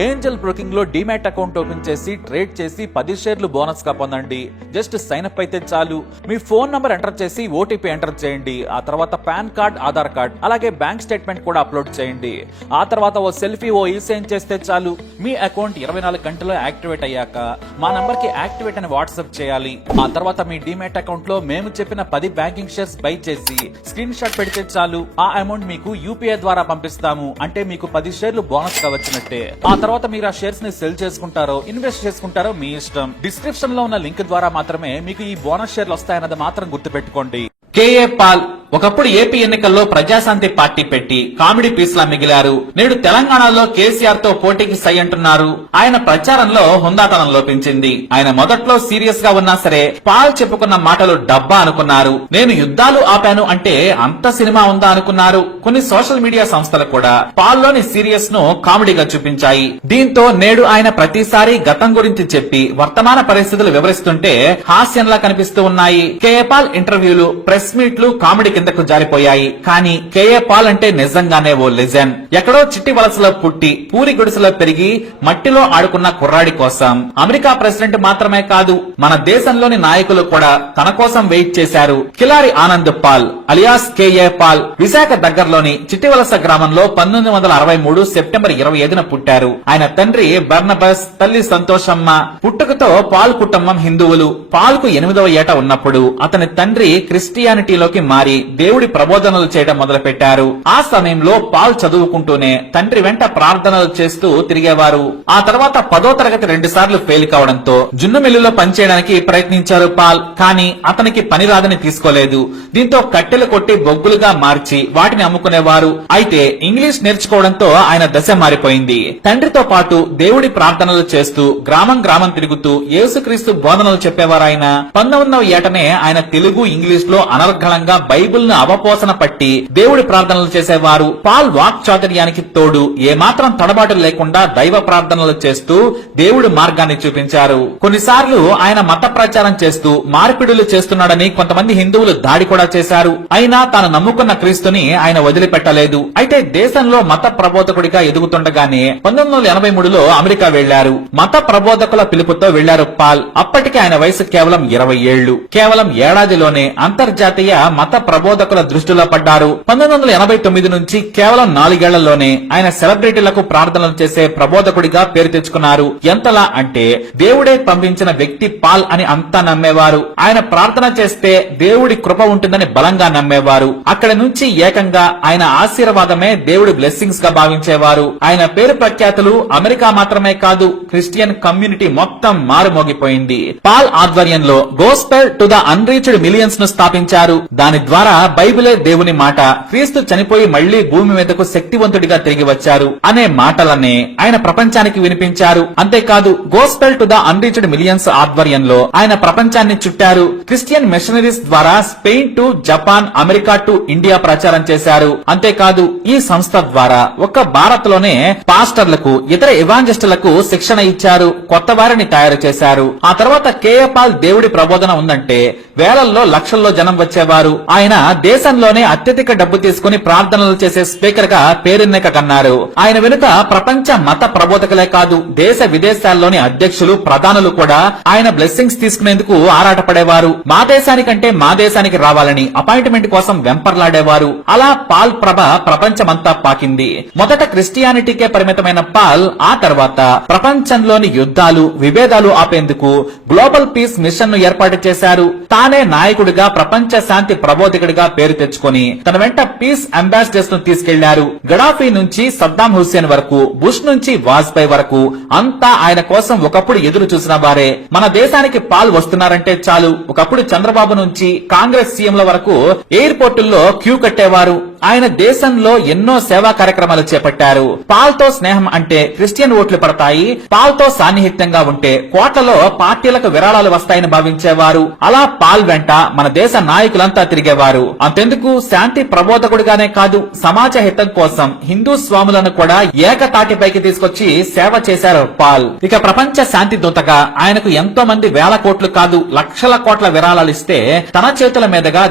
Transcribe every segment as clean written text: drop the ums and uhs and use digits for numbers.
Angel broking లో demat account open చేసి trade చేసి 10 షేర్లు బోనస్ గా పొందండి. జస్ట్ సైన్ అప్ అయితే చాలు. మీ ఫోన్ నంబర్ ఎంటర్ చేసి ఓటీపీ ఎంటర్ చేయండి. ఆ తర్వాత పాన్ కార్డ్, ఆధార్ కార్డ్, అలాగే బ్యాంక్ స్టేట్మెంట్ కూడా అప్లోడ్ చేయండి. ఆ తర్వాత ఓ సెల్ఫీ, ఓ ఈ-సైన్ చేస్తే చాలు. మీ అకౌంట్ 24 గంటల్లో యాక్టివేట్ అయ్యాక మా నంబర్ కి యాక్టివేట్ అని వాట్సాప్ చేయాలి. ఆ తర్వాత మీ డిమాట్ అకౌంట్ లో మేము చెప్పిన 10 బ్యాంకింగ్ షేర్స్ బై చేసి స్క్రీన్ షాట్ పెడితే చాలు. ఆ అమౌంట్ మీకు యూపీఐ ద్వారా పంపిస్తాము. అంటే మీకు 10 షేర్లు బోనస్ గా వచ్చినట్టే. ఆ తర్వాత మీరు ఆ షేర్స్ ని సెల్ చేసుకుంటారో ఇన్వెస్ట్ చేసుకుంటారో మీ ఇష్టం. డిస్క్రిప్షన్ లో ఉన్న లింక్ ద్వారా మాత్రమే మీకు ఈ బోనస్ షేర్లు వస్తాయన్నది మాత్రం గుర్తుపెట్టుకోండి. కేఏ పాల్ ఒకప్పుడు ఏపీ ఎన్నికల్లో ప్రజాశాంతి పార్టీ పెట్టి కామెడీ పీస్ లా మిగిలారు. నేడు తెలంగాణలో కేసీఆర్ తో పోటీకి సై అంటున్నారు. ఆయన ప్రచారంలో హుందాతనం లోపించింది. ఆయన మొదట్లో సీరియస్ గా ఉన్నా సరే పాల్ చెప్పుకున్న మాటలు డబ్బా అనుకున్నారు. నేను యుద్ధాలు ఆపాను అంటే అంత సినిమా ఉందా అనుకున్నారు. కొన్ని సోషల్ మీడియా సంస్థలు కూడా పాల్ లోని సీరియస్ ను కామెడీగా చూపించాయి. దీంతో నేడు ఆయన ప్రతిసారి గతం గురించి చెప్పి వర్తమాన పరిస్థితులు వివరిస్తుంటే హాస్యంలా కనిపిస్తూ ఉన్నాయి. కేఏ పాల్ ఇంటర్వ్యూలు, ప్రెస్ మీట్లు కామెడీ కిందకు జారిపోయాయి. కానీ కేఏ పాల్ అంటే నిజంగానే ఓ లెజెండ్. ఎక్కడో చిట్టి వలసలో పుట్టి పూరి గుడిసెలో పెరిగి మట్టిలో ఆడుకున్న కుర్రాడి కోసం అమెరికా ప్రెసిడెంట్ మాత్రమే కాదు, మన దేశంలోని నాయకులు కూడా తన కోసం వెయిట్ చేశారు. కిలారి ఆనంద్ పాల్ అలియాస్ కేఏ పాల్ విశాఖ దగ్గరలోని చిట్టివలస గ్రామంలో 1963 సెప్టెంబర్ 25న పుట్టారు. ఆయన తండ్రి బర్నబస్, తల్లి సంతోషమ్మ. పుట్టుకతో పాల్ కుటుంబం హిందువులు. పాల్ కు 8వ ఏట ఉన్నప్పుడు అతని తండ్రి క్రిస్టియానిటీలోకి మారి దేవుడి ప్రబోధనలు చేయడం మొదలుపెట్టారు. ఆ సమయంలో పాల్ చదువుకుంటూనే తండ్రి వెంట ప్రార్థనలు చేస్తూ తిరిగేవారు. ఆ తర్వాత 10వ తరగతి 2 సార్లు ఫెయిల్ కావడంతో జున్ను మిల్లులో పనిచేయడానికి ప్రయత్నించారు పాల్. కానీ అతనికి పని రాదని తీసుకోలేదు. దీంతో కట్టెలు కొట్టి బొగ్గులుగా మార్చి వాటిని అమ్ముకునేవారు. అయితే ఇంగ్లీష్ నేర్చుకోవడంతో ఆయన దశ మారిపోయింది. తండ్రితో పాటు దేవుడి ప్రార్థనలు చేస్తూ గ్రామం గ్రామం తిరుగుతూ యేసుక్రీస్తు బోధనలు చెప్పేవారు ఆయన. 19వ ఏటనే ఆయన తెలుగు, ఇంగ్లీష్ లో అనర్గళంగా బైబిల్ ను అవపోసన పట్టి దేవుడి ప్రార్థనలు చేసేవారు. పాల్ వాక్ చాతుర్యానికి తోడు ఏమాత్రం తడబాటు లేకుండా దైవ ప్రార్థనలు చేస్తూ దేవుడి మార్గాన్ని చూపించారు. కొన్నిసార్లు ఆయన మత ప్రచారం చేస్తూ మార్పిడులు చేస్తున్నాడని కొంతమంది హిందువులు దాడి కూడా చేశారు. అయినా తాను నమ్ముకున్న క్రీస్తుని ఆయన వదిలిపెట్టలేదు. అయితే దేశంలో మత ప్రబోధకుడిగా ఎదుగుతుండగానే 1983లో అమెరికా వెళ్లారు. మత ప్రబోధకుల పిలుపుతో వెళ్లారు పాల్. అప్పటికి ఆయన వయసు కేవలం 20 ఏళ్లు. కేవలం ఏడాదిలోనే అంతర్జాతీయ మత ప్రబోధకుల దృష్టిలో పడ్డారు. 1989 నుంచి కేవలం 4 ఏళ్లలోనే ఆయన సెలబ్రిటీలకు ప్రార్థనలు చేసే ప్రబోధకుడిగా పేరు తెచ్చుకున్నారు. ఎంతలా అంటే దేవుడే పంపించిన వ్యక్తి పాల్ అని అంతా నమ్మేవారు. ఆయన ప్రార్థన చేస్తే దేవుడి కృప ఉంటుందని బలంగా నమ్మేవారు. అక్కడి నుంచి ఏకంగా ఆయన ఆశీర్వాదమే దేవుడి బ్లెస్సింగ్స్ గా భావించేవారు. ఆయన పేరు ప్రఖ్యాతులు అమెరికా మాత్రమే కాదు, క్రిస్టియన్ కమ్యూనిటీ మొత్తం మారుమోగిపోయింది. పాల్ ఆధ్వర్యంలో gospel to the unreached millions ను స్థాపించారు. దాని ద్వారా బైబిలే దేవుని మాట, క్రీస్తు చనిపోయి మళ్లీ భూమి మీదకు శక్తివంతుడిగా తిరిగి వచ్చారు అనే మాటలనే ఆయన ప్రపంచానికి వినిపించారు. అంతేకాదు gospel to the unreached millions ఆధ్వర్యంలో ఆయన ప్రపంచాన్ని చుట్టారు. క్రిస్టియన్ మిషనరీస్ ద్వారా Spain to Japan, America to India ప్రచారం చేశారు. అంతేకాదు ఈ సంస్థ ద్వారా ఒక్క భారత్ లోనే పాస్టర్లకు, ఇతర ఎవాంజలిస్టులకు శిక్షణ ఇచ్చారు. కొత్త వారిని తయారు చేశారు. ఆ తర్వాత కేఏ పాల్ దేవుడి ప్రబోధన ఉందంటే వేలల్లో లక్షల్లో జనం వచ్చేవారు. ఆయన దేశంలోనే అత్యధిక డబ్బు తీసుకుని ప్రార్థనలు చేసే స్పీకర్ గా పేరెన్నిక కన్నారు. ఆయన వెనుక ప్రపంచ మత ప్రబోధకులే కాదు, దేశ విదేశాల్లోని అధ్యక్షులు, ప్రధానులు కూడా ఆయన బ్లెస్సింగ్స్ తీసుకునేందుకు ఆరాటపడేవారు. మా దేశానికంటే మా దేశానికి రావాలని అపాయింట్మెంట్ కోసం వెంపర్లాడేవారు. అలా పాల్ ప్రభ ప్రపంచమంతా పాకింది. మొదట క్రిస్టియానిటీకే పరిమితమైన పాల్ ఆ తర్వాత ప్రపంచంలోని యుద్ధాలు, విభేదాలు ఆపేందుకు గ్లోబల్ పీస్ మిషన్ ను ఏర్పాటు చేశారు. తానే నాయకుడిగా, ప్రపంచ శాంతి ప్రబోధకుడిగా పేరు తెచ్చుకొని తన వెంట పీస్ అంబాసిడర్స్ ను తీసుకెళ్లారు. గడాఫీ నుంచి సద్దాం హుస్సేన్ వరకు, బుష్ నుంచి వాజ్పేయి వరకు అంతా ఆయన కోసం ఒకప్పుడు ఎదురు చూసిన వారే. మన దేశానికి పాల్ వస్తున్నారంటే చాలు ఒకప్పుడు చంద్రబాబు నుంచి కాంగ్రెస్ సీఎంల వరకు ఎయిర్పోర్టుల్లో క్యూ కట్టేవారు. ఆయన దేశంలో ఎన్నో సేవా కార్యక్రమాలు చేపట్టారు. పాల్ తో స్నేహం అంటే క్రిస్టియన్ ఓట్లు పడతాయి, పాల్ తో సాన్నిహిత్యంగా ఉంటే కోట్లలో పార్టీలకు విరాళాలు వస్తాయని భావించేవారు. అలా పాల్ వెంట మన దేశ నాయకులంతా తిరిగేవారు. అంతెందుకు శాంతి ప్రబోధకుడిగానే కాదు, సమాజ హితం కోసం హిందూ స్వాములను కూడా ఏకతాటిపైకి తీసుకొచ్చి సేవ చేశారు పాల్. ఇక ప్రపంచ శాంతి దూతగా ఆయనకు ఎంతో మంది వేల కోట్లు కాదు, లక్షల కోట్ల విరాళాలు ఇస్తే తన చేతుల మీదుగా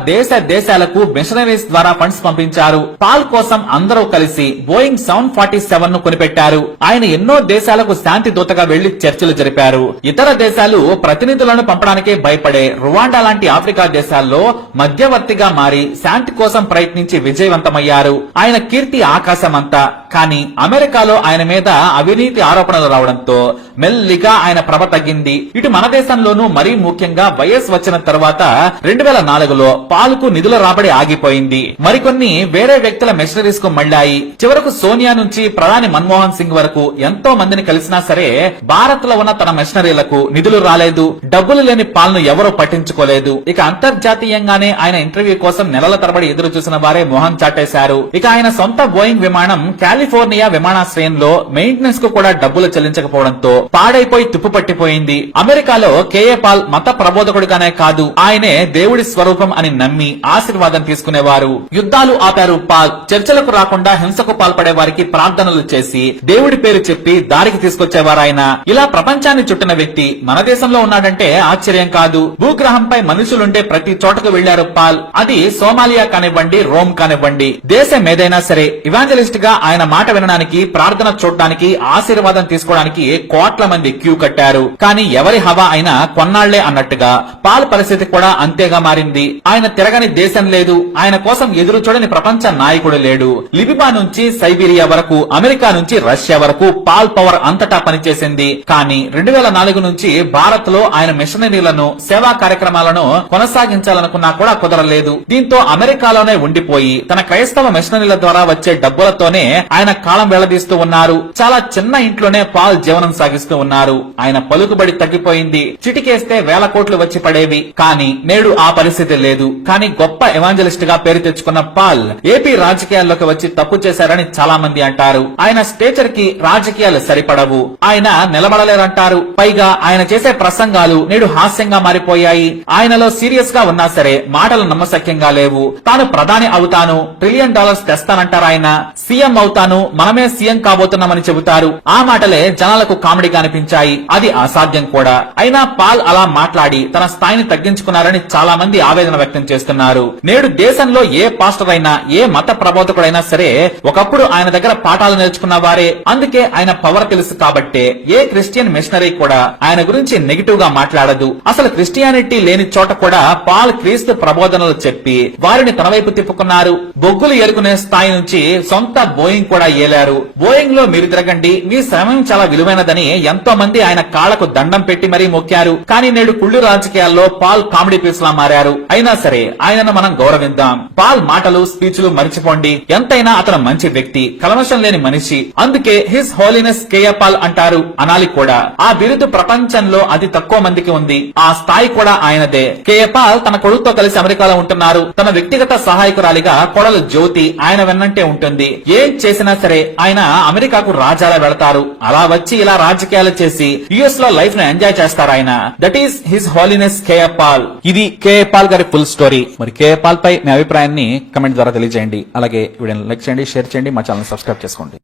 దేశాలకు మిషనరీస్ ద్వారా ఫండ్స్ పంపించారు. తీసుకొచ్చారు. పాల్ కోసం అందరూ కలిసి బోయింగ్ 747 ను కొనిపెట్టారు. ఆయన ఎన్నో దేశాలకు శాంతి దూతగా వెళ్లి చర్చలు జరిపారు. ఇతర దేశాలు ప్రతినిధులను పంపడానికే భయపడే రువాండా లాంటి ఆఫ్రికా దేశాల్లో మధ్యవర్తిగా మారి శాంతి కోసం ప్రయత్నించి విజయవంతమయ్యారు. ఆయన కీర్తి ఆకాశమంతా. కానీ అమెరికాలో ఆయన మీద అవినీతి ఆరోపణలు రావడంతో మెల్లిగా ఆయన ప్రభ తగ్గింది. ఇటు మన దేశంలోనూ మరీ ముఖ్యంగా వైఎస్ వచ్చిన తర్వాత 2004లో పాల్కు నిధుల రాబడి ఆగిపోయింది. మరికొన్ని వేరే వ్యక్తుల మెషనరీస్ కు మళ్ళాయి. చివరకు సోనియా నుంచి ప్రధాని మన్మోహన్ సింగ్ వరకు ఎంతో మందిని కలిసినా సరే భారత్ లో ఉన్న తన మెషనరీలకు నిధులు రాలేదు. డబ్బులు లేని పాల్ను ఎవరూ పట్టించుకోలేదు. ఇక అంతర్జాతీయంగానే ఆయన ఇంటర్వ్యూ కోసం నెలల తరబడి ఎదురు చూసిన వారే మొహం చాటేశారు. ఇక ఆయన సొంత బోయింగ్ విమానం కాలిఫోర్నియా విమానాశ్రయంలో మెయింటెనెన్స్ కు కూడా డబ్బులు చెల్లించకపోవడంతో పాడైపోయి తుప్పు పట్టిపోయింది. అమెరికాలో కేఏ పాల్ మత ప్రబోధకుడిగానే కాదు, ఆయనే దేవుడి స్వరూపం అని నమ్మి ఆశీర్వాదం తీసుకునేవారు. యుద్ధాలు ఆపారు పాల్. చర్చలకు రాకుండా హింసకు పాల్పడే వారికి ప్రార్థనలు చేసి దేవుడి పేరు చెప్పి దారికి తీసుకొచ్చేవారు ఆయన. ఇలా ప్రపంచాన్ని చుట్టిన వ్యక్తి మన దేశంలో ఉన్నాడంటే ఆశ్చర్యం కాదు. భూగ్రహంపై మనుషులుండే ప్రతి చోటకు వెళ్లారు పాల్. అది సోమాలియా కానివ్వండి, రోమ్ కానివ్వండి, దేశం ఏదైనా సరే ఇవాంజలిస్ట్ గా ఆయన మాట వినడానికి, ప్రార్థన చూడడానికి, ఆశీర్వాదం తీసుకోవడానికి కోట్ల మంది క్యూ కట్టారు. కానీ ఎవరి హవా అయినా కొన్నాళ్లే అన్నట్టుగా పాల్ పరిస్థితి కూడా అంతేగా మారింది. ఆయన తిరగని దేశం లేదు, ఆయన కోసం ఎదురు చూడని ప్రపంచ నాయకుడు లేడు. లిబియా నుంచి సైబీరియా వరకు, అమెరికా నుంచి రష్యా వరకు పాల్ పవర్ అంతటా పనిచేసింది. కానీ 2004 నుంచి భారత్ లో ఆయన మిషనరీలను, సేవా కార్యక్రమాలను కొనసాగించాలనుకున్నా కూడా కుదరలేదు. దీంతో అమెరికాలోనే ఉండిపోయి తన క్రైస్తవ మిషనరీల ద్వారా వచ్చే డబ్బులతోనే ఆయన కాలం వెళ్లదీస్తూ ఉన్నారు. చాలా చిన్న ఇంట్లోనే పాల్ జీవనం సాగిస్తూ ఉన్నారు. ఆయన పలుకుబడి తగ్గిపోయింది. చిటికేస్తే వేల కోట్లు వచ్చి పడేవి. కానీ నేడు ఆ పరిస్థితి లేదు. కానీ గొప్ప ఎవాంజలిస్ట్ గా పేరు తెచ్చుకున్న పాల్ ఏపీ రాజకీయాల్లోకి వచ్చి తప్పు చేశారని చాలా మంది అంటారు. ఆయన స్టేచర్ కి రాజకీయాలు సరిపడవు, ఆయన నిలబడలేరంటారు. పైగా ఆయన చేసే ప్రసంగాలు నేడు హాస్యంగా మారిపోయాయి. ఆయనలో సీరియస్ గా ఉన్నా సరే మాటలు నమ్మశక్యంగా లేవు. తాను ప్రధాని అవుతాను, $1 ట్రిలియన్ తెస్తానంటారు. ఆయన సీఎం అవుతాను, మనమే సీఎం కాబోతున్నామని చెబుతారు. ఆ మాటలే జనాలకు కామెడీగా అనిపించాయి. అది అసాధ్యం కూడా. అయినా పాల్ అలా మాట్లాడి తన స్థాయిని తగ్గించుకున్నారని చాలా మంది ఆవేదన వ్యక్తం చేస్తున్నారు. నేడు దేశంలో ఏ పాస్టర్ అయినా, ఏ మత ప్రబోధకుడైనా సరే ఒకప్పుడు ఆయన దగ్గర పాఠాలు నేర్చుకున్న వారే. అందుకే ఆయన పవర్ తెలుసు కాబట్టే ఏ క్రిస్టియన్ మిషనరీ కూడా ఆయన గురించి నెగిటివ్ గా మాట్లాడదు. అసలు క్రిస్టియానిటీ లేని చోట కూడా పాల్ క్రీస్తు ప్రబోధనలు చెప్పి వారిని తన వైపు తిప్పుకున్నారు. బొగ్గులు ఏరుకునే స్థాయి నుంచి సొంత బోయింగ్ కూడా ఏలారు. బోయింగ్ లో మీరు తిరగండి, మీ శ్రమం చాలా విలువైనదని ఎంతో మంది ఆయన కాళ్లకు దండం పెట్టి మరీ మొక్కారు. కానీ నేడు కుళ్ళు రాజకీయాల్లో పాల్ కామెడీ పీస్ లా మారారు. అయినా సరే ఆయనను మనం గౌరవిద్దాం. పాల్ మాటలు, స్పీచ్లు మరిచిపోండి. ఎంతైనా అతను మంచి వ్యక్తి, కల్మషం లేని మనిషి. అందుకే హిస్ హోలీనెస్ కేఏ పాల్ అంటారు, అనాలి కూడా. ఆ బిరుదు ప్రపంచంలో అతి తక్కువ మందికి ఉంది. ఆ స్థాయి కూడా ఆయనదే. కేఏ పాల్ తన కొడుకుతో కలిసి అమెరికాలో ఉంటున్నారు. తన వ్యక్తిగత సహాయకురాలిగా కొడలు జ్యోతి ఆయన వెన్నంటే ఉంటుంది. ఏం చేసినా సరే ఆయన అమెరికాకు రాజాలా వెళతారు. అలా వచ్చి ఇలా రాజకీయాలు చేసి యుఎస్ లో లైఫ్ ను ఎంజాయ్ చేస్తారు ఆయన. That is his holiness KA Paul. ఇది కేఏ పాల్ గారి ఫుల్ స్టోరీ. మరి కేఏ పాల్ పై మీ అభిప్రాయాన్ని కమెంట్ ద్వారా తెలియజేయండి. అలాగే వీడియోని లైక్ చేయండి, షేర్ చేయండి, మా ఛానల్ సబ్స్క్రైబ్ చేసుకోండి.